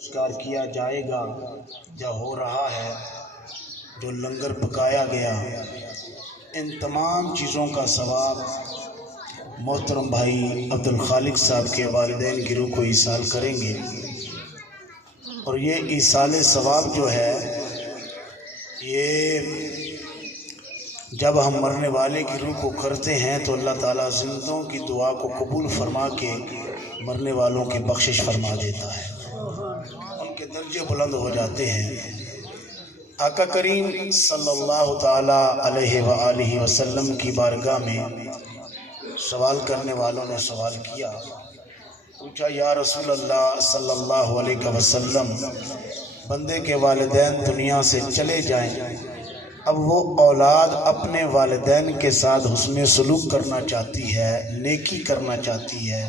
نمسکار کیا جائے گا یا ہو رہا ہے، جو لنگر پکایا گیا، ان تمام چیزوں کا ثواب محترم بھائی عبدالخالق صاحب کے والدین کی روح کو ایصال کریں گے۔ اور یہ ایصال ثواب جو ہے، یہ جب ہم مرنے والے کی روح کو کرتے ہیں تو اللہ تعالیٰ زندوں کی دعا کو قبول فرما کے مرنے والوں کی بخشش فرما دیتا ہے، ان کے درجے بلند ہو جاتے ہیں۔ آقا کریم صلی اللہ تعالیٰ علیہ وآلہ وسلم کی بارگاہ میں سوال کرنے والوں نے سوال کیا، پوچھا یا رسول اللہ صلی اللہ علیہ وسلم، بندے کے والدین دنیا سے چلے جائیں، اب وہ اولاد اپنے والدین کے ساتھ حسن سلوک کرنا چاہتی ہے، نیکی کرنا چاہتی ہے،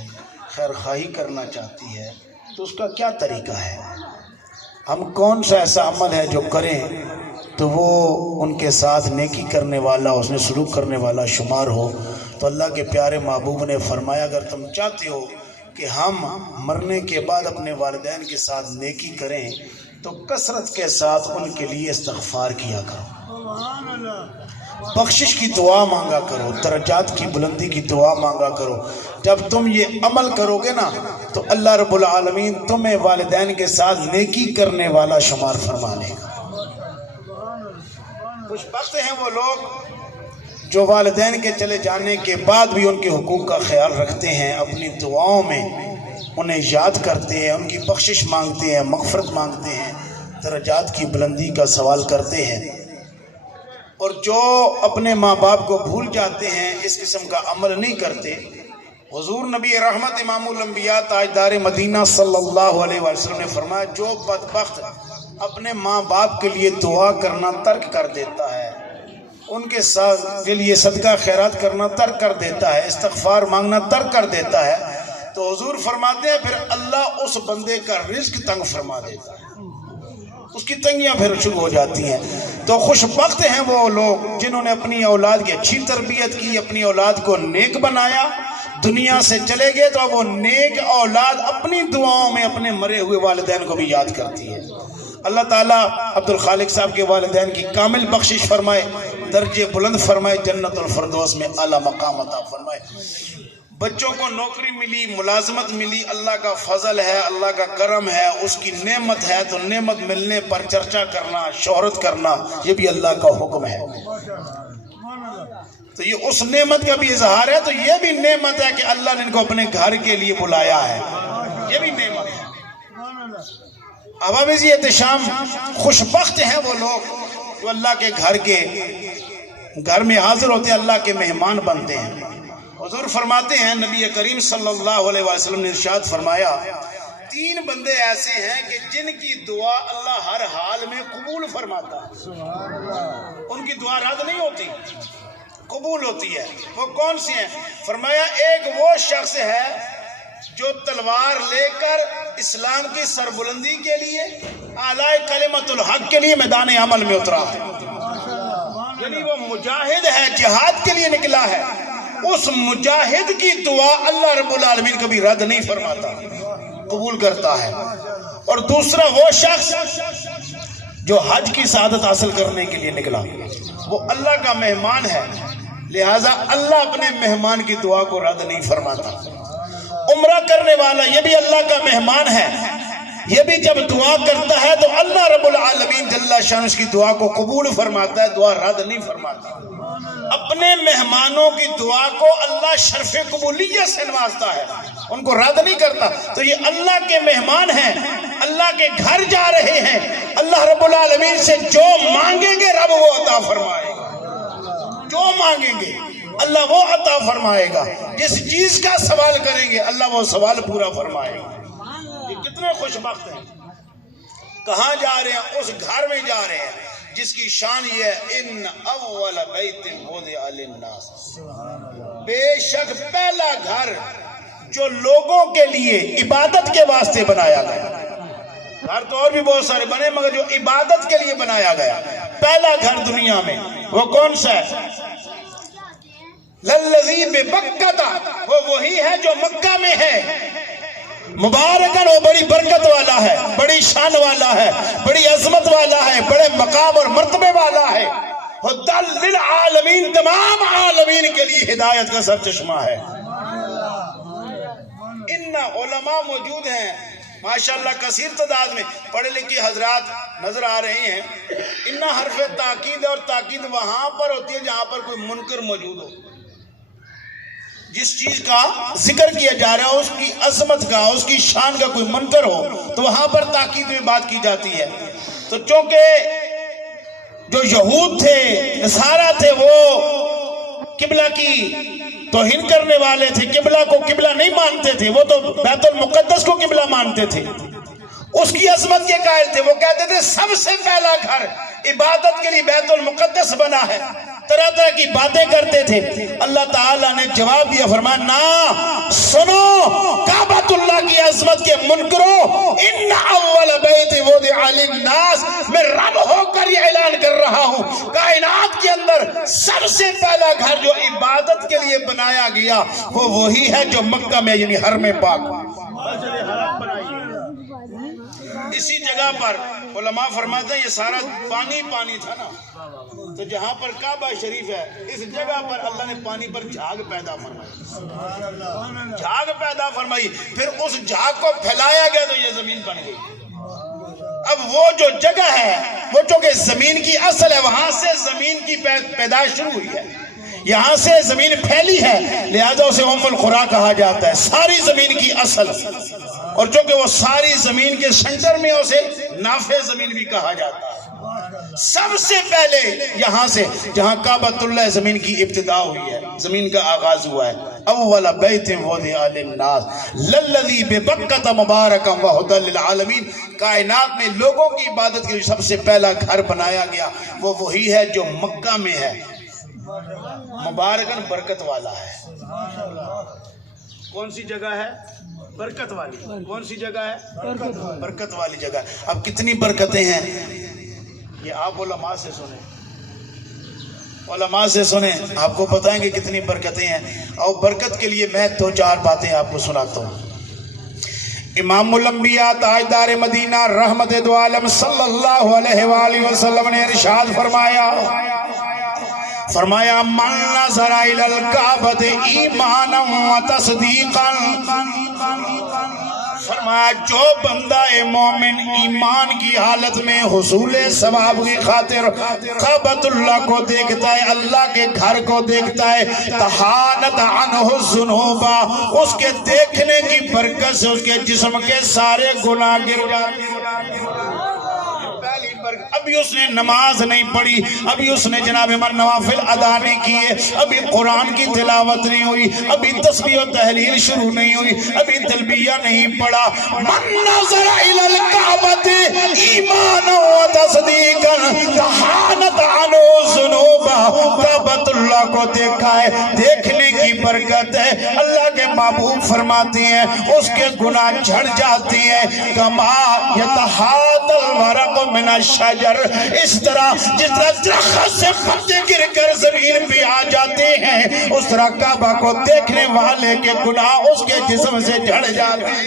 خیر خواہی کرنا چاہتی ہے، تو اس کا کیا طریقہ ہے؟ ہم کون سا ایسا عمل ہے جو کریں تو وہ ان کے ساتھ نیکی کرنے والا، حسن سلوک کرنے والا شمار ہو؟ تو اللہ کے پیارے محبوب نے فرمایا، اگر تم چاہتے ہو کہ ہم مرنے کے بعد اپنے والدین کے ساتھ نیکی کریں تو کثرت کے ساتھ ان کے لیے استغفار کیا کرو، بخشش کی دعا مانگا کرو، درجات کی بلندی کی دعا مانگا کرو۔ جب تم یہ عمل کرو گے نا تو اللہ رب العالمین تمہیں والدین کے ساتھ نیکی کرنے والا شمار فرما لے گا۔ خوش بخت ہیں وہ لوگ جو والدین کے چلے جانے کے بعد بھی ان کے حقوق کا خیال رکھتے ہیں، اپنی دعاؤں میں انہیں یاد کرتے ہیں، ان کی بخشش مانگتے ہیں، مغفرت مانگتے ہیں، درجات کی بلندی کا سوال کرتے ہیں۔ اور جو اپنے ماں باپ کو بھول جاتے ہیں، اس قسم کا عمل نہیں کرتے، حضور نبی رحمت امام الانبیاء تاجدار مدینہ صلی اللہ علیہ وسلم نے فرمایا، جو بدبخت اپنے ماں باپ کے لیے دعا کرنا ترک کر دیتا ہے، ان کے ساتھ کے لیے صدقہ خیرات کرنا ترک کر دیتا ہے، استغفار مانگنا ترک کر دیتا ہے، تو حضور فرماتے ہیں پھر اللہ اس بندے کا رزق تنگ فرما دیتا ہے، اس کی تنگیاں پھر شروع ہو جاتی ہیں۔ تو خوش بخت ہیں وہ لوگ جنہوں نے اپنی اولاد کی اچھی تربیت کی، اپنی اولاد کو نیک بنایا، دنیا سے چلے گئے تو اب وہ نیک اولاد اپنی دعاؤں میں اپنے مرے ہوئے والدین کو بھی یاد کرتی ہے۔ اللہ تعالیٰ عبدالخالق صاحب کے والدین کی کامل بخشش فرمائے، درجے بلند فرمائے، جنت الفردوس میں اعلیٰ مقام عطا فرمائے۔ بچوں کو نوکری ملی، ملازمت ملی، اللہ کا فضل ہے، اللہ کا کرم ہے، اس کی نعمت ہے، تو نعمت ملنے پر چرچا کرنا، شہرت کرنا، یہ بھی اللہ کا حکم ہے۔ تو یہ اس نعمت کا بھی اظہار ہے، تو یہ بھی نعمت ہے کہ اللہ نے ان کو اپنے گھر کے لیے بلایا ہے، یہ بھی نعمت ہے۔ عوام احتشام، خوش بخت ہیں وہ لوگ جو اللہ کے گھر میں حاضر ہوتے ہیں، اللہ کے مہمان بنتے ہیں۔ حضور فرماتے ہیں، نبی کریم صلی اللہ علیہ وسلم نے ارشاد فرمایا، 3 بندے ایسے ہیں کہ جن کی دعا اللہ ہر حال میں قبول فرماتا ہے، ان کی دعا رد نہیں ہوتی، قبول ہوتی ہے۔ وہ کون سی ہیں؟ فرمایا، ایک وہ شخص ہے جو تلوار لے کر اسلام کی سربلندی کے لیے، اعلیٰ کلمت الحق کے لیے میدان عمل میں اترا ہے، یعنی وہ مجاہد ہے، جہاد کے لیے نکلا ہے، اس مجاہد کی دعا اللہ رب العالمین کبھی رد نہیں فرماتا، قبول کرتا ہے۔ اور دوسرا وہ شخص جو حج کی سعادت حاصل کرنے کے لیے نکلا، وہ اللہ کا مہمان ہے، لہٰذا اللہ اپنے مہمان کی دعا کو رد نہیں فرماتا۔ عمرہ کرنے والا یہ بھی اللہ کا مہمان ہے، یہ بھی جب دعا کرتا ہے تو اللہ رب العالمین جل شان اس کی دعا کو قبول فرماتا ہے، دعا رد نہیں فرماتا۔ اپنے مہمانوں کی دعا کو اللہ شرف قبولیت سے نوازتا ہے، ان کو رد نہیں کرتا۔ تو یہ اللہ کے مہمان ہیں، اللہ کے گھر جا رہے ہیں، اللہ رب العالمین سے جو مانگیں گے رب وہ عطا فرمائے گا، جو مانگیں گے اللہ وہ عطا فرمائے گا، جس چیز کا سوال کریں گے اللہ وہ سوال پورا فرمائے گا۔ یہ کتنے خوش بخت ہیں۔ کہاں جا رہے ہیں؟ اس گھر میں جا رہے ہیں جس کی شان یہ ہے، ان اول بیت وضع للناس، بے شک پہلا گھر جو لوگوں کے لیے عبادت کے واسطے بنایا گیا، گھر تو اور بھی بہت سارے بنے مگر جو عبادت کے لیے بنایا گیا، پہلا گھر دنیا میں وہ کون سا ہے؟ للذی ببکہ، وہ وہی ہے جو مکہ میں ہے۔ مبارکن وہ بڑی برکت والا ہے، بڑی شان والا ہے، بڑی عظمت والا ہے، بڑے مقام اور مرتبے والا ہے، ہدی للعالمین، تمام عالمین کے لیے ہدایت کا سر چشمہ ہے۔ ان علماء موجود ہیں ماشاءاللہ کثیر تعداد میں، پڑھے لکھے حضرات نظر آ رہے ہیں۔ ان حرف تاکید، اور تاکید وہاں پر ہوتی ہے جہاں پر کوئی منکر موجود ہو، جس چیز کا ذکر کیا جا رہا ہے اس کی عظمت کا، اس کی شان کا کوئی منکر ہو تو وہاں پر تاکید میں بات کی جاتی ہے۔ تو چونکہ جو یہود تھے، نصارہ تھے، وہ قبلہ کی توہین کرنے والے تھے، قبلہ کو قبلہ نہیں مانتے تھے، وہ تو بیت المقدس کو قبلہ مانتے تھے، اس کی عظمت کے قائل تھے۔ وہ کہتے تھے سب سے پہلا گھر عبادت کے لیے بیت المقدس بنا ہے، طرح طرح کی باتیں کرتے تھے۔ اللہ تعالیٰ نے جواب دیا، فرمایا نا سنو کعبۃ اللہ کی عظمت کے منکروں، ان اول بیت وضع للناس، میں رب ہو کر یہ اعلان کر رہا ہوں کائنات کے اندر سب سے پہلا گھر جو عبادت کے لیے بنایا گیا وہ وہی ہے جو مکہ میں یعنی حرم پاک۔ اسی جگہ پر علماء فرماتے ہیں یہ سارا پانی پانی تھا نا، تو جہاں پر کعبہ شریف ہے اس جگہ پر اللہ نے پانی پر جھاگ پیدا فرمائی، جھاگ پیدا فرمائی، پھر اس جھاگ کو پھیلایا گیا تو یہ زمین بن گئی۔ اب وہ جو جگہ ہے وہ چونکہ زمین کی اصل ہے، وہاں سے زمین کی پیدائش شروع ہوئی ہے، یہاں سے زمین پھیلی ہے، لہذا اسے ام القریٰ کہا جاتا ہے، ساری زمین کی اصل۔ اور چونکہ وہ ساری زمین کے سنٹر میں اسے نافع زمین بھی کہا جاتا ہے۔ سب سے پہلے یہاں سے جہاں کعبۃ اللہ زمین کی ابتدا ہوئی ہے، زمین کا آغاز ہوا ہے، اول بیت وضع للناس للذی ببکۃ مبارکا وہدی للعالمین، کائنات میں لوگوں کی عبادت کے لیے سب سے پہلا گھر بنایا گیا وہ وہی ہے جو مکہ میں ہے، مبارکن برکت والا ہے۔ کون سی جگہ ہے؟ برکت والی۔ کون سی جگہ ہے؟ برکت والی جگہ۔ اب کتنی برکتیں ہیں یہ آپ علماء سے سنیں، علماء سے سنیں، آپ کو بتائیں گے کتنی برکتیں ہیں۔ اور برکت کے لیے میں دو چار باتیں آپ کو سناتا ہوں۔ امام الانبیاء تاجدار مدینہ رحمت دو عالم صلی اللہ علیہ وآلہ وسلم نے ارشاد فرمایا من نظر الی الکعبۃ ایمانا و تصدیقا، فرمایا جو بندہ مومن ایمان کی حالت میں حصول ثواب کی خاطر کعبۃ اللہ کو دیکھتا ہے، اللہ کے گھر کو دیکھتا ہے، تحانت عنہ الذنوب، اس کے دیکھنے کی برکت سے اس کے جسم کے سارے گناہ گر جاتے ہیں۔ ابھی اس نے نماز نہیں پڑھی، ابھی اس نے جناب من نوافل ادا نہیں کیے، ابھی قرآن کی تلاوت نہیں ہوئی، ابھی تسبیح و تحلیل شروع نہیں ہوئی، ابھی تلبیہ نہیں پڑھا، من نظر الی الکعبۃ ایمانا و تصدیقا تحانت عنہ الذنوب، کعبۃ اللہ کو دیکھا ہے، دیکھنے کی برکت ہے، اللہ کے محبوب فرماتے ہیں اس کے گناہ جھڑ جاتے ہیں، کما یتحات الورق من الشجر، اس طرح جس طرح درخت سے پتے گر کر زمین پہ آ جاتے ہیں اس طرح کعبہ کو دیکھنے والے کے گناہ اس کے جسم سے جھڑ جاتے ہیں۔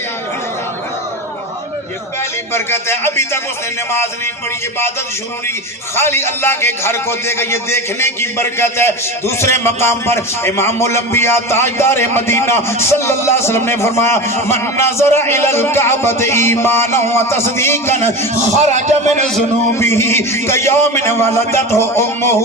یہ پہلی برکت ہے۔ ابھی تک اس نے نماز نہیں پڑھی، عبادت شروع نہیں، خالی اللہ کے گھر کو دیکھا، یہ دیکھنے کی برکت ہے۔ دوسرے مقام پر امام الانبیاء تاجدار مدینہ صلی اللہ علیہ وسلم نے فرمایا من نظر الی الکعبۃ ایمانا و تصدیقا خرج من ذنوبہ کیوم ولدتہ امہ،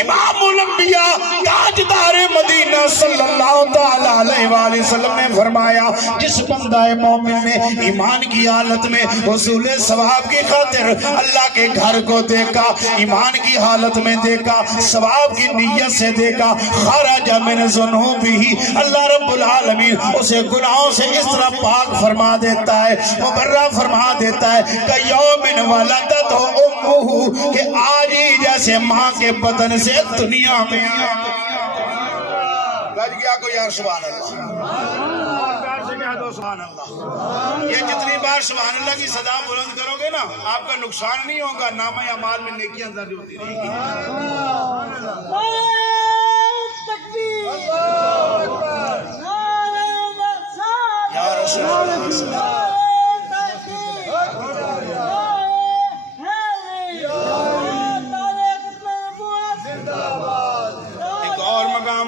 امام الانبیاء تاجدار مدینہ صلی اللہ تعالی علیہ وآلہ وسلم نے فرمایا جس بندہ مومن نے ایمان کی حالت میں حصول ثواب کی خاطر اللہ کے گھر کو دیکھا، ایمان کی حالت میں دیکھا، ثواب کی نیت سے دیکھا، خرج من ذنوبہ، اللہ رب العالمین اسے گناہوں سے اس طرح پاک فرما دیتا ہے، مبرہ فرما دیتا ہے کہ یوم ولدتہ امہ، کہ آج ہی جیسے ماں کے بدن سے دنیا میں گج گیا کو یا سبحان اللہ، سبحان اللہ۔ یہ جتنی بار سبحان اللہ کی صدا بلند کرو گے نا آپ کا نقصان نہیں ہوگا، نامہ اعمال میں نیکیاں زیادہ ہوتی رہیں گی۔ یا رسول اللہ۔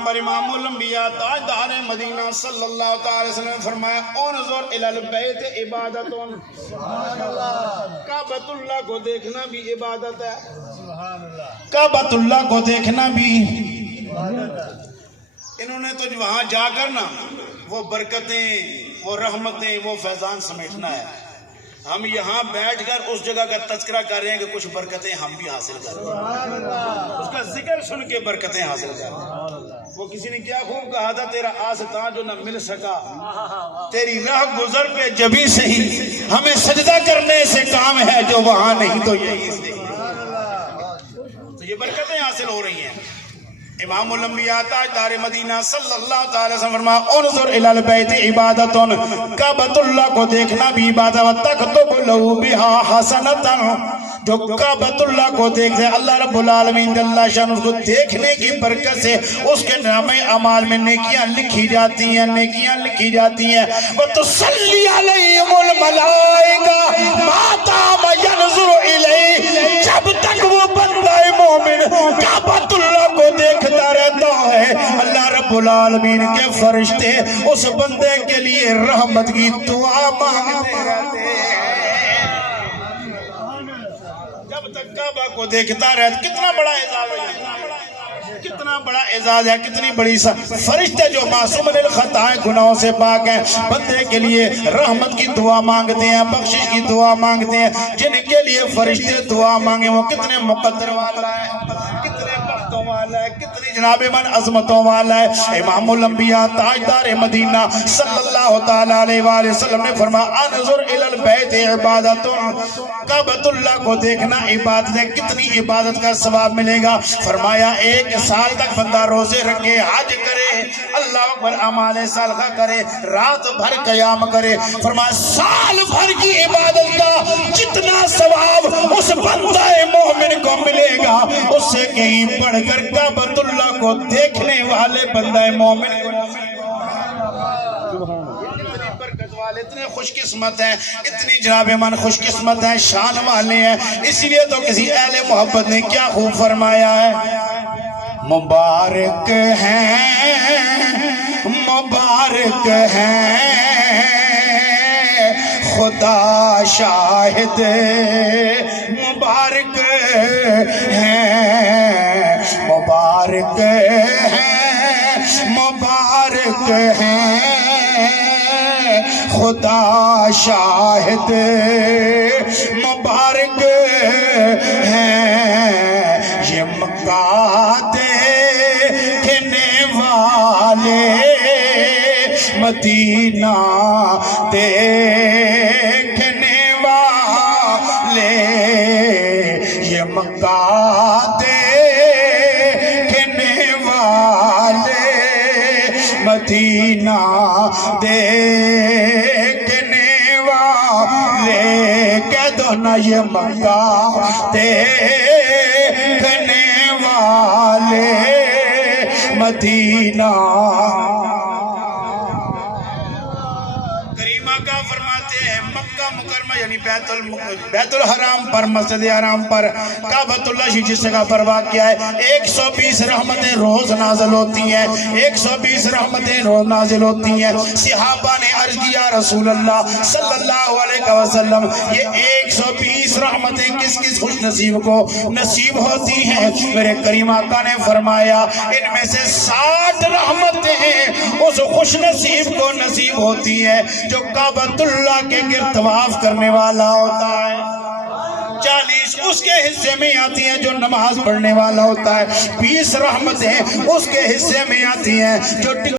پر امام الانبیاء تاجدار مدینہ صلی اللہ تعالی وسلم نے فرمایا انظر الی البیت عبادت، کعبۃ اللہ کو دیکھنا بھی عبادت ہے، کعبۃ اللہ کو دیکھنا بھی۔ انہوں نے تو وہاں جا کر نا وہ برکتیں، وہ رحمتیں، وہ فیضان سمیٹنا ہے، ہم یہاں بیٹھ کر اس جگہ کا تذکرہ کر رہے ہیں کہ کچھ برکتیں ہم بھی حاصل کر رہے ہیں، اس کا ذکر سن کے برکتیں حاصل کر رہے ہیں۔ وہ کسی نے کیا خوب کہا تھا، تیرا آستاں جو نہ مل سکا، تیری راہ گزر پہ جبھی صحیح، ہمیں سجدہ کرنے سے کام ہے، جو وہاں نہیں تو یہی سے۔ تو یہ برکتیں حاصل ہو رہی ہیں۔ امام الانبیاء تاجدار مدینہ صلی اللہ تعالی وسلم فرمایا انظر الی البیت عبادت، کعبۃ اللہ کو دیکھنا بھی عبادت، وتکتب لہ بها حسنۃ، جو کعبۃ اللہ کو دیکھتے اللہ رب العالمین جل شان اس کو دیکھنے کی برکت سے اس کے نامہ اعمال میں نیکیاں لکھی جاتی ہیں، نیکیاں لکھی جاتی ہیں۔ وتصلی علیہم الملائکہ ما دام ینظر الیہ، جب تک وہ بندہ مومن کعبۃ اللہ کو دیکھتا رہتا ہے اللہ رب العالمین کے فرشتے اس بندے کے لیے رحمت کی دعا مانگتے رہتے ہیں۔ جب تک کعبہ کو دیکھتا رہتا، کتنا بڑا اعزاز ہے، کتنا بڑا اعزاز ہے، کتنی بڑی فرشتے جو معصوم الخطا ہیں، گناہوں سے پاک ہیں، بندے کے لیے رحمت کی دعا مانگتے ہیں، بخشش کی دعا مانگتے ہیں۔ جن کے لیے فرشتے دعا مانگے وہ کتنے مقدر والا ہے، کتنے بختوں والا ہے، کتنی جناب من عظمتوں والا ہے۔ امام الانبیاء تاجدار مدینہ صلی اللہ تعالی علیہ وآلہ وسلم نے فرمایا انظر الی البیت عبادت، کعبۃ اللہ کو دیکھنا عبادت ہے، کتنی عبادت کا ثواب ملے گا۔ فرمایا 1 سال تک بندہ روزے رکھے، حج کرے، اللہ اکبر اعمال صالحہ کرے، رات بھر قیام کرے، فرمایا سال بھر کی عبادت کا جتنا ثواب اس بندہ مومن کو ملے گا اس سے کہیں بڑھ کر کعبۃ اللہ کو دیکھنے والے بندہ مومن کو اتنے خوش قسمت ہیں، اتنی جناب من خوش قسمت ہیں، شان والے ہیں۔ اس لیے تو کسی اہل محبت نے کیا خوب فرمایا ہے، مبارک ہیں، مبارک ہیں خدا شاہد، مبارک ہیں، مبارک ہیں، مبارک ہیں خدا شاہد، مبارک ہیں یہ مکہ دیکھنے والے، مدینہ دیکھنے والے، یہ مکہ دیکھنے والے، مدینہ دیکھنے والے، کہہ دو نا یہ مکہ دیکھنے والے، مدینہ کا فرماتے ہیں مکہ مکرمہ یعنی بیت الحرام پر، مسجد حرام پر، کعبۃ اللہ جس جگہ پر واقع ہے 120 رحمتیں روز نازل ہوتی ہیں، 120 رحمتیں روز نازل ہوتی ہیں۔ صحابہ نے عرض کیا رسول اللہ صلی اللہ علیہ وسلم یہ 120 رحمتیں کس کس خوش نصیب کو نصیب ہوتی ہیں؟ میرے کریم آقا نے فرمایا ان میں سے 60 رحمتیں اس خوش نصیب کو نصیب ہوتی ہے جو کعبۃ اللہ کے گرد طواف کرنے والا ہوتا ہے، 40 اس کے حصے میں آتی ہیں جو نماز پڑھنے والا ہوتا ہے، 20 رحمتیں اس کے حصے میں آتی ہیں جو